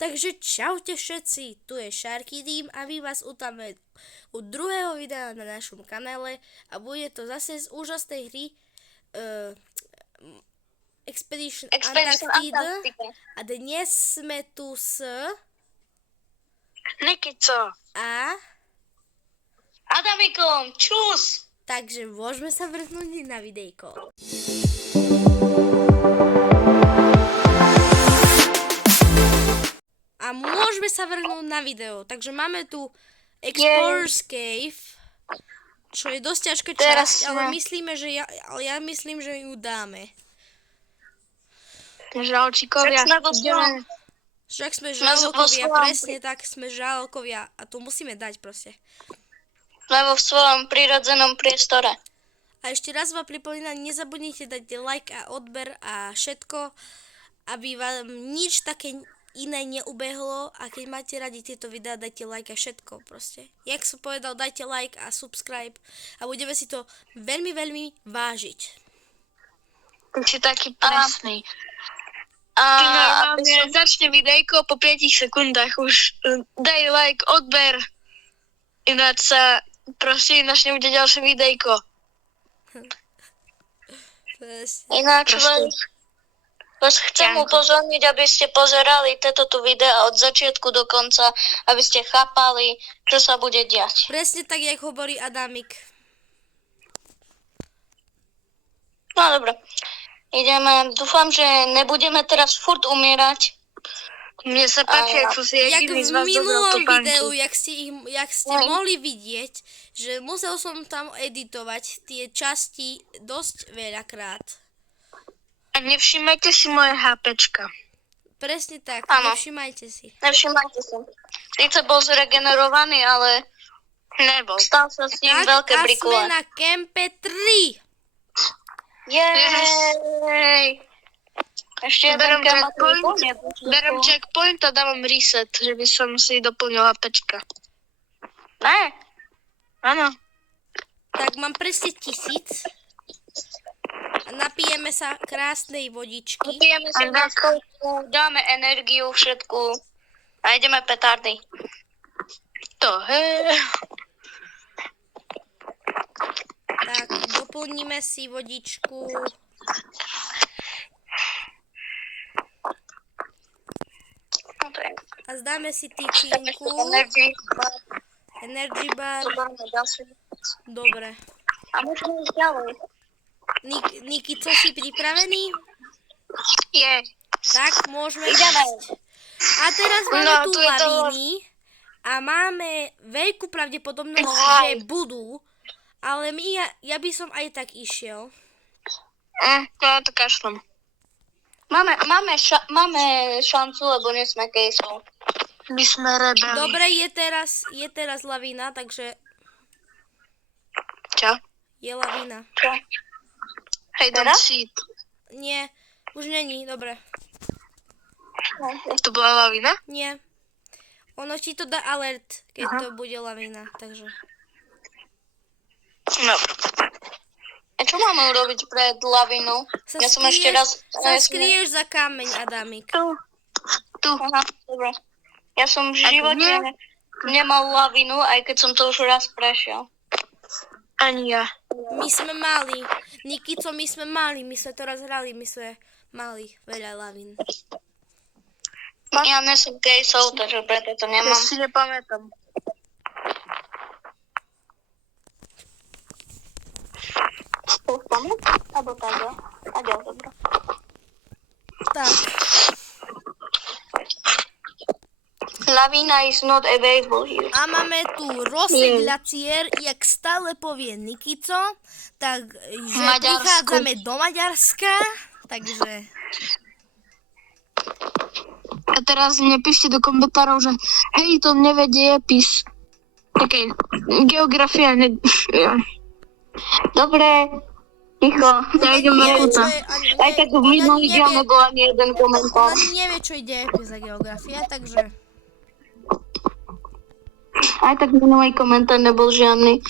Takže čaute všetci, tu je Sharky Team a my vás utáme u druhého videa na našom kanále a bude to zase z úžasnej hry Expedition Antarctica. A dnes sme tu s Nikico a Adamikom, čus! takže môžeme sa vrhnúť na videjko. A môžeme sa vrhnúť na video. Takže máme tu Explorer's Cave, čo je dosť ťažká časť, ale ja myslím, že ju dáme. Žralčíkovia, ideme. Však sme žralokovia, presne tak, sme žralokovia a to musíme dať proste. Sme vo svojom prirodzenom priestore. A ešte raz vám pripomínam, nezabudnite dať like a odber a všetko, aby vám nič také iné neubehlo, a keď máte radi tieto videá, dajte like a všetko proste. Jak som povedal, dajte like a subscribe a budeme si to veľmi, veľmi vážiť. Ty si taký presný. A začne videjko po 5 sekundách už daj like, odber. Ináč nebude ďalšie videjko. Ináč vás chcem upozorniť, aby ste pozerali tieto tu videa od začiatku do konca, aby ste chápali, čo sa bude diať. Presne tak, jak hovorí Adamik. No dobre, ideme. Dúfam, že nebudeme teraz furt umierať. Mne sa páči, ako si jediný z vás minulom videu, jak ste mohli vidieť, že musel som tam editovať tie časti dosť veľakrát. A nevšimajte si moje HPčka. Presne tak, nevšimajte si. Nevšimajte si. Sice bol zregenerovaný, ale nebol. Stal sa s ním veľké brikule. Tak a sme na kempe 3. Jej! Ešte jeden berem checkpoint a dávam reset, že by som si doplnil HPčka. Ne? Áno. Tak mám presne 1000. A napijeme sa krásnej vodičky. Napijeme sa na spolku, dáme energiu, všetku a ideme petardy. To hej. Tak, doplníme si vodičku. A zdáme si tyčinku. Energy bar. Dobre. A môžeme ísť ďalej. Nikico, si pripravený? Je. Tak, môžeme ísť. A teraz máme tu lavíny a máme veľkú pravdepodobnosť, že budú, ale ja by som aj tak išiel. Ja to kašlem. Máme šancu, lebo nie sme kejsov. My sme rebeli. Dobre, je teraz lavína, takže... Čo? Je lavína. Čo? Hej, don't see it. Nie, už není, dobre. To bola lavína? Nie. Ono ti to dá alert, keď to bude lavína, takže... No. A čo máme urobiť pred lavínou? Ja som ešte raz... Sa skryješ za kameň, Adamik. Tu. Aha, dobre. Ja som v živote nemal lavínu, aj keď som to už raz prešiel. Ani ja. My sme mali. Nikico, my sme mali. My sme to raz hrali. My sme mali veľa lavín. Ja nesom kejsov, takže preto to nemám. Ja si nepamätám. Spúšťame? Abo tak, jo? Aďo, dobro. Tak. Lavína is not available here. A máme tu Roseglacier, jak stále povie Nikico, takže prichádzame do Maďarska, takže... A teraz nepíšte do komentárov, že hej, to nevedie pís. Také, geografia Dobre, ticho, ja idem na kúta. Aj tak v minulý diel nebol ani jeden komentár. Ona nevie, čo ide za geografia, takže... Aj tak minulý komentár nebol žiadny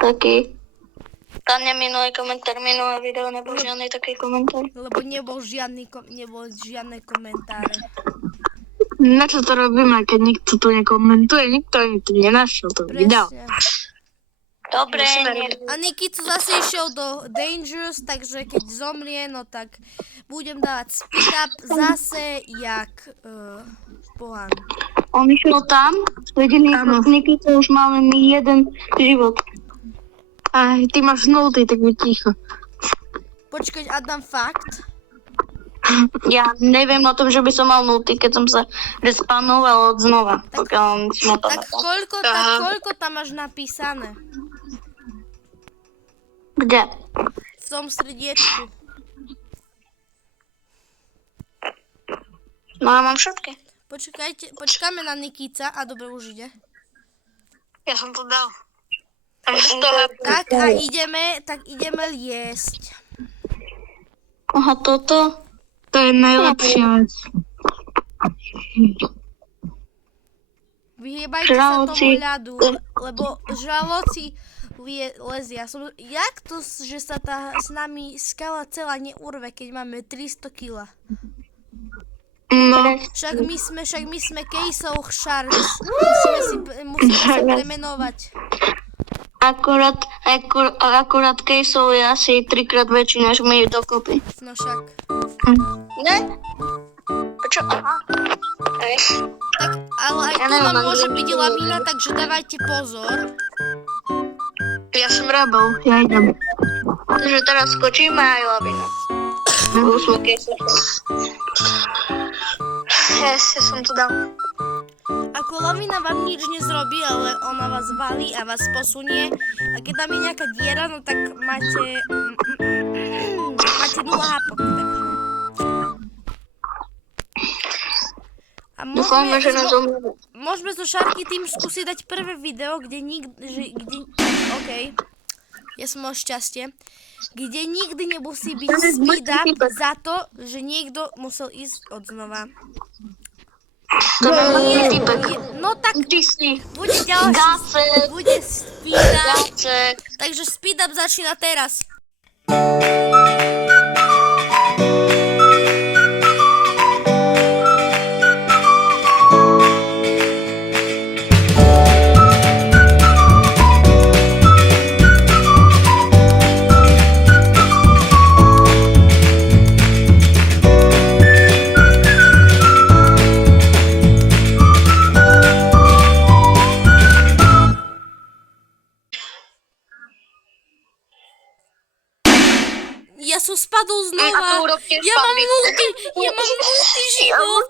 taký. Tam neminulý komentár, minulé video nebol žiadny taký komentár. Lebo nebol žiadne komentáre. Na čo to robíme, keď nikto tu nekomentuje? Nikto ani tu nenašiel to video. Presne. Dobre. A Nikicu zase išiel do Dangerous, takže keď zomrie, no tak budem dávať speed up zase jak pohán. On išiel tam, vedeli, Nikita už máme my jeden život. Aj, ty máš 0, tak buď ticho. Počkať, Adam, fakt? Ja neviem o tom, že by som mal 0, keď som sa respawnoval od znova. Pokiaľ som to Tak koľko tam máš napísané? Kde? V tom srdiečku. No ja mám všetky. Počkáme na Nikica a dobre už ide. Ja som to dal. Tak a ideme jesť. Aha, toto? To je najlepšia vec. Vyhýbajte sa tomu ľadu, lebo žraloci lezia. Jak to, že sa tá s nami skala celá neurve, keď máme 300 kg? No. Však my sme Caseov Sharks. Musíme sa premenovať. Akurát Caseov je asi 3-krát väčší, než my dokopy. No však. Ne? Čo? Aha. Tak, ale aj tu nám môže byť lavína, takže dávajte pozor. Ja som rebel, ja idem. Takže teraz skočíme aj lavína. Už sme Caseov. Ja som to dal. Ako lavína vám nič nezrobí, ale ona vás valí a vás posunie. A keď tam je nejaká diera, no tak máte 0 hapok. Takže. A môžeme zo Sharky tým skúsiť dať prvé video, OK, ja som mal šťastie, kde nikdy nemusí byť speed up za to, že niekto musel ísť od znova. No tak bude ďalší, bude speed up, takže speed up začína teraz. Ja som spadol znova. Ja mám nultý život.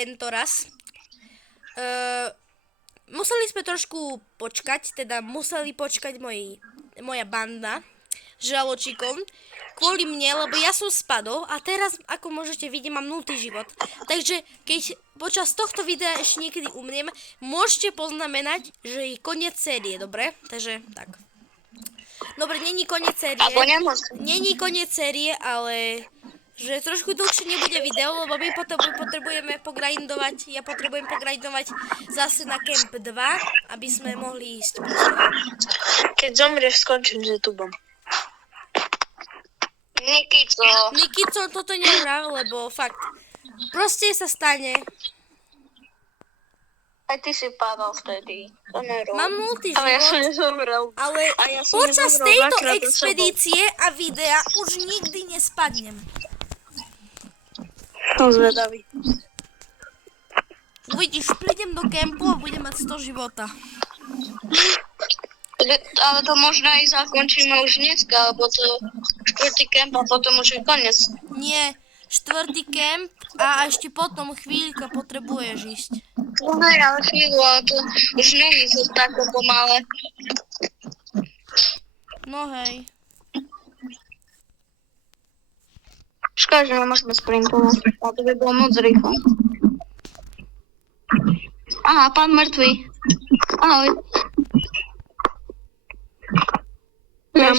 Tento raz. Museli sme trošku počkať, teda museli počkať moja banda žraločíkom kvôli mne, lebo ja som spadol a teraz, ako môžete vidieť, mám 0. život. Takže keď počas tohto videa ešte niekedy umriem, môžete poznamenať, že je koniec série, dobre? Takže tak. Dobre, není koniec série. Není koniec série, ale že trošku dlhšie nebude video, lebo my potrebujeme pogrindovať, ja potrebujem pogrindovať zase na Camp 2, aby sme mohli ísť. Keď zomrieš, skončím s YouTubeom. Nikico. Nikico toto nehrám, lebo fakt, proste sa stane. Aj ty si padal vtedy. To nerob. Mám nultý Ale ja som život, nezomrel. ale A ja som počas nezomrel tejto dvakrát za sebou. expedície a videa už nikdy nespadnem. Som zvedavý. Uvidíš, prídem do kempu a budem mať 100 života. Ale to možno aj zakončíme už dneska, alebo to štvrtý kemp a potom už je koniec. Nie, štvrtý kemp a ešte potom chvíľka potrebuješ ísť. No hej, ale chvíľu, ale to už není to tako pomalé. No hej. Škoda, že nemôžeme sprintovať, ale to by bolo moc rýchlo. Aha, pán mŕtvý. Ahoj. Ja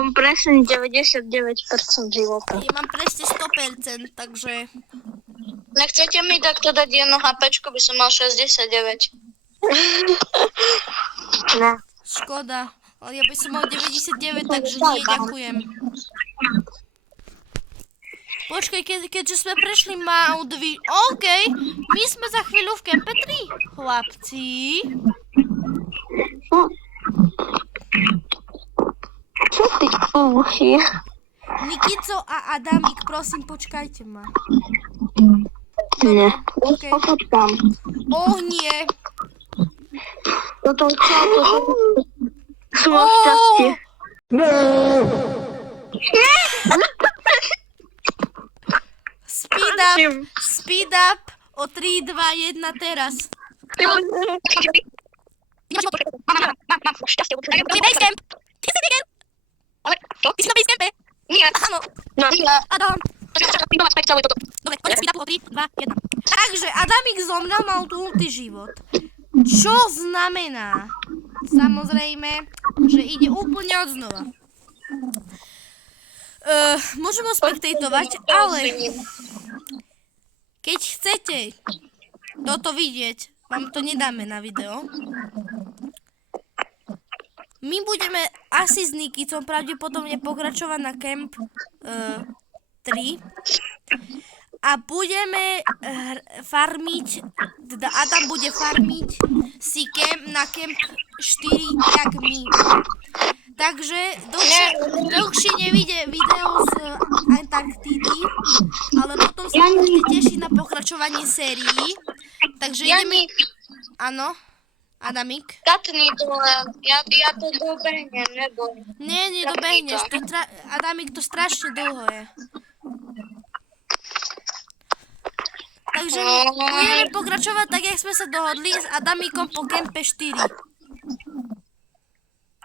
mám presne 99% života. Ja mám presne 100%, takže Nechcete mi takto dať jedno HPčko, by som mal 69. Ne. škoda. Ale ja by som mal 99, takže nie, ďakujem. Počkaj, keďže sme prešli Mount OK, my sme za chvíľu v kempe 3, chlapci. Čo ty uši? Nikico a Adamik, prosím, počkajte ma. Nie. OK. Počkám. Nie. Toto čo? Som mal Ó. šťastie. Speed up o 3, 2, 1 teraz. Mám šťastie. Basecamp. Ale čo? Ty si na basecampe? Nie. Áno. No, nie. Adam. Pridovať späť celé toto. Dobre, konec speed upu o 3, 2, 1. Takže Adamik zomrel, mal nultý život. Čo znamená? Samozrejme, že ide úplne od znova. Môžem ho spektejtovať, ale keď chcete toto vidieť, vám to nedáme na video. My budeme asi s Nikicom pravdepodobne pokračovať na Camp 3 a budeme farmiť, teda Adam bude farmiť si na Camp 4 jak my. Takže dlhšie nevidie video z Antarktídy, ale potom sa budete tešiť na pokračovanie sérií. Takže ideme... Áno, Adamik? Katni to len. Ja to dobehnem, neboj. Nie, nedobehneš. Adamik, to strašne dlho je. Takže budeme pokračovať tak, jak sme sa dohodli s Adamikom po kempe 4.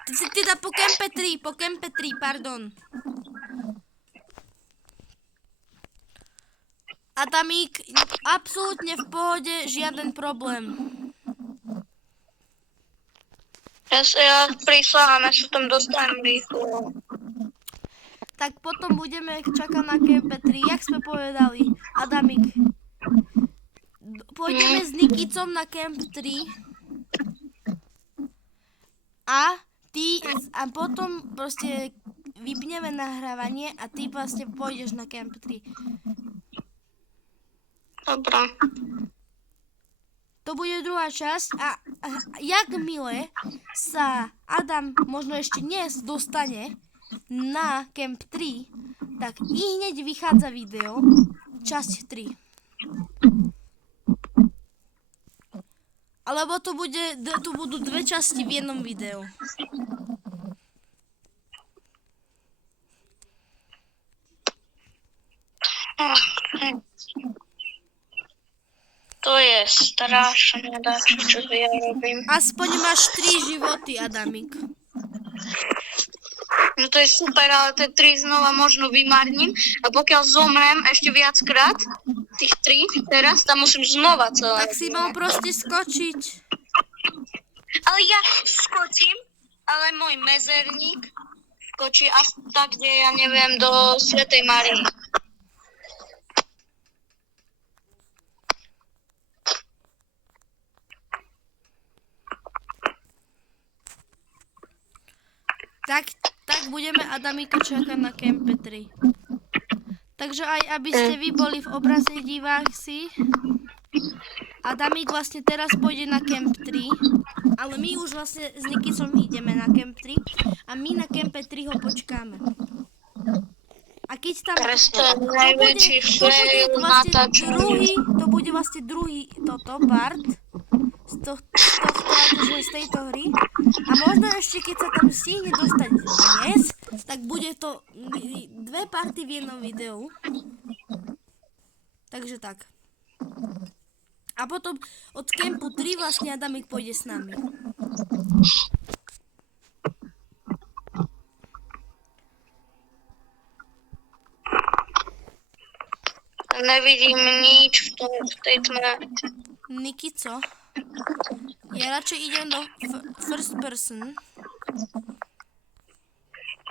Teda po kempe 3, pardon. Adamik, absolútne v pohode, žiaden problém. Ja prísahám, ja sa tam dostanem rýchlo. Tak potom budeme čakať na kempe 3, jak sme povedali. Adamik, pôjdeme s Nikicom na kemp 3 a potom proste vypneme nahrávanie a ty vlastne pôjdeš na kemp 3. Dobre. To bude druhá časť a jak milé sa Adam možno ešte dnes dostane na Camp 3, tak i hneď vychádza video, časť 3. Alebo tu budú dve časti v jednom videu. To je strašné, čo ja robím. Aspoň máš 3 životy, Adamik. No to je super, ale tie 3 znova možno vymarním a pokiaľ zomrem ešte viackrát, tých 3 teraz, tam musím znova celé. Tak si mal proste skočiť. Ale ja skočím, ale môj mezerník skočí až tak, kde ja neviem, do Svätej Márie. Tak Tak budeme Adamika čaká na kempe 3. Takže aj aby ste vy boli v obraze diváci, Adamik vlastne teraz pôjde na kemp 3, ale my už vlastne s Nikicom ideme na kemp 3 a my na kempe 3 ho počkáme. A keď tam... To je najväčší fail To bude vlastne druhý part z tejto hry. A možno ešte keď sa tam stihne dostať dnes, tak bude to 2 party v jednom videu. Takže tak. A potom od kempu 3 vlastne Adamik pôjde s nami. Nevidím nič v tej tme. Nikico, ja radšej idem do first person.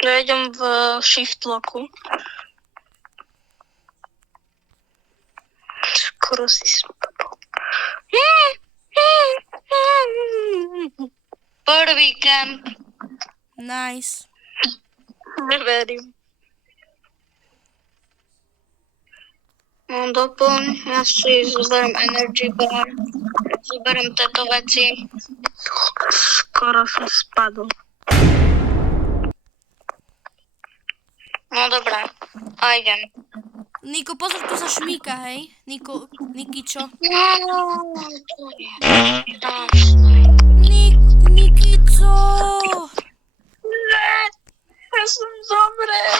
Ja idem v shift locku. Skoro si spadol. Prvý kemp. Nice. Neverím. No doplň, ja si zoberiem energy bar, zoberiem tieto veci. Skoro som spadol. No dobré, a idem. Niko, pozor, tu sa šmíka, hej? Nikičo. Nikico! Ne, ja som zomrel.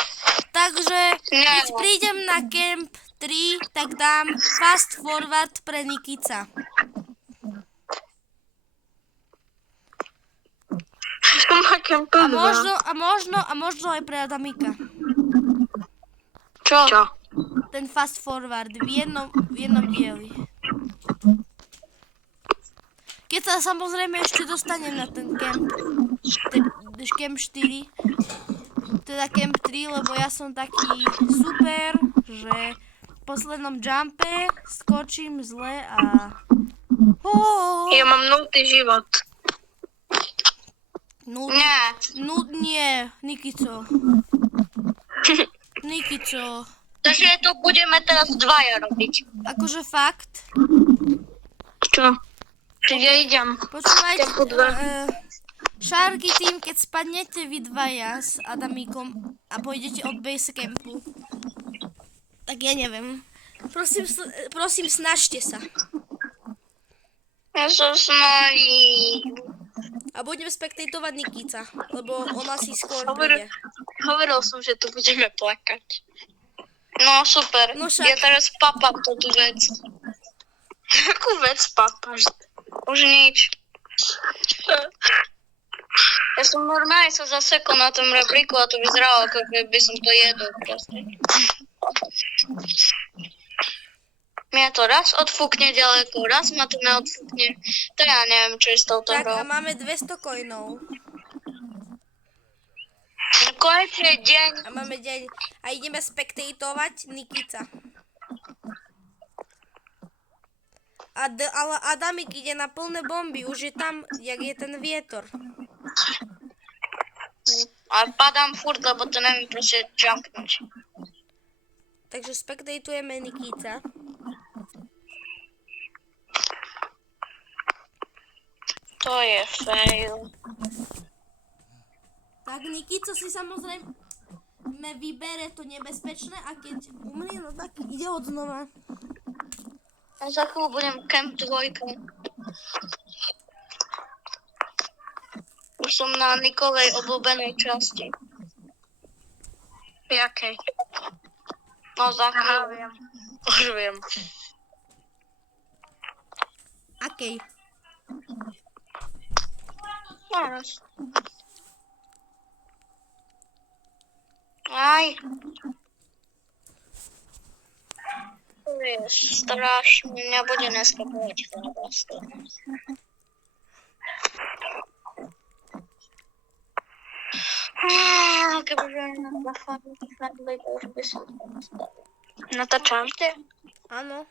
Takže, keď prídem na kemp 3, tak dám fast forward pre Nikica. Som na kempe 2. A možno aj pre Adamika. Čo? Ten fast forward v jednom dieli. Keď sa samozrejme ešte dostanem na ten kemp 4, teda kemp 3, lebo ja som taký super, že v poslednom jumpe skočím zle a... Ja mám 0. život. Nie, Nikico. Nikico. Takže to budeme teraz dvaja robiť. Akože fakt. Čo? Čiže ja idem. Počúvajte, Sharky Team, keď spadnete vy dvaja s Adamikom a pôjdete od base campu, tak ja neviem. Prosím, snažte sa. Ja sa snažím. A budem spektatovať Nikica, lebo ona si skôr príde. Hovoril som, že tu budeme plakať. No super, No však. ja teraz papám tú vec. Akú vec papáš? Už nič. Ja som normálne sa zasekol na tom rebríku a to vyzeralo, ako by som to jedol proste. Mňa to raz odfúkne ďaleko, raz ma to neodfúkne. To ja neviem, čo je s touto Tak hrou. a máme 200 coinov. Konečne deň. A máme deň. A ideme spektatovať Nikica. Ale Adamik ide na plné bomby. Už je tam, jak je ten vietor. A padám furt, lebo to neviem proste jumpnúť. Takže spektatujeme Nikica. To je fail. Tak Nikico si samozrejme vybere to nebezpečné a keď umrie, no tak ide od znova. A za chvíľu budem Camp 2. Už som na Nikolej obľúbenej časti. Jakej? No za chvíľu. Už viem. Akej? Teraz. Aj. To je strašné. Mňa bude dneska povedať chleba z toho. Kebyže na farmlej, to už by som to nastavil. Natáčate? Áno.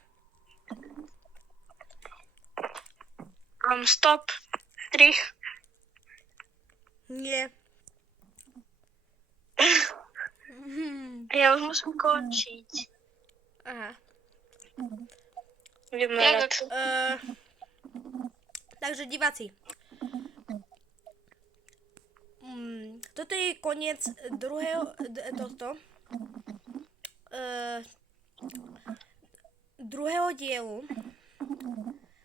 Stop. 3. Nie. Ja už musím končiť. Aha. Idem na rad. Takže diváci. Toto je koniec druhého dielu.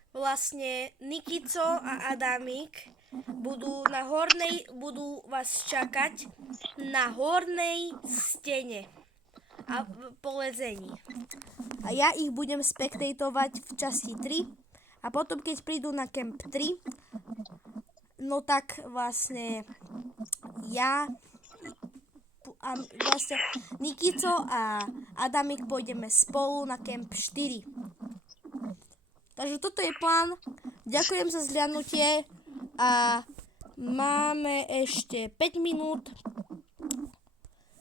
Vlastne Nikico a Adamik budú vás čakať na hornej stene a po lezení. A ja ich budem spektatovať v časti 3 a potom keď prídu na Camp 3, no tak vlastne ja a vlastne Nikico a Adamik pôjdeme spolu na Camp 4. Takže toto je plán. Ďakujem za zhliadnutie a máme ešte 5 minút.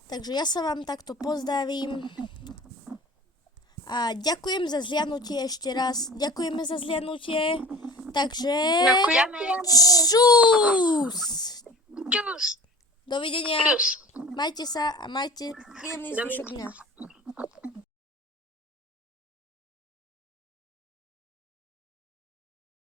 Takže ja sa vám takto pozdravím. A ďakujem za zhliadnutie ešte raz. Ďakujeme za zhliadnutie. Takže... Ďakujeme. Čus! Čus. Dovidenia. Čus. Majte sa a majte príjemný zvyšok dňa.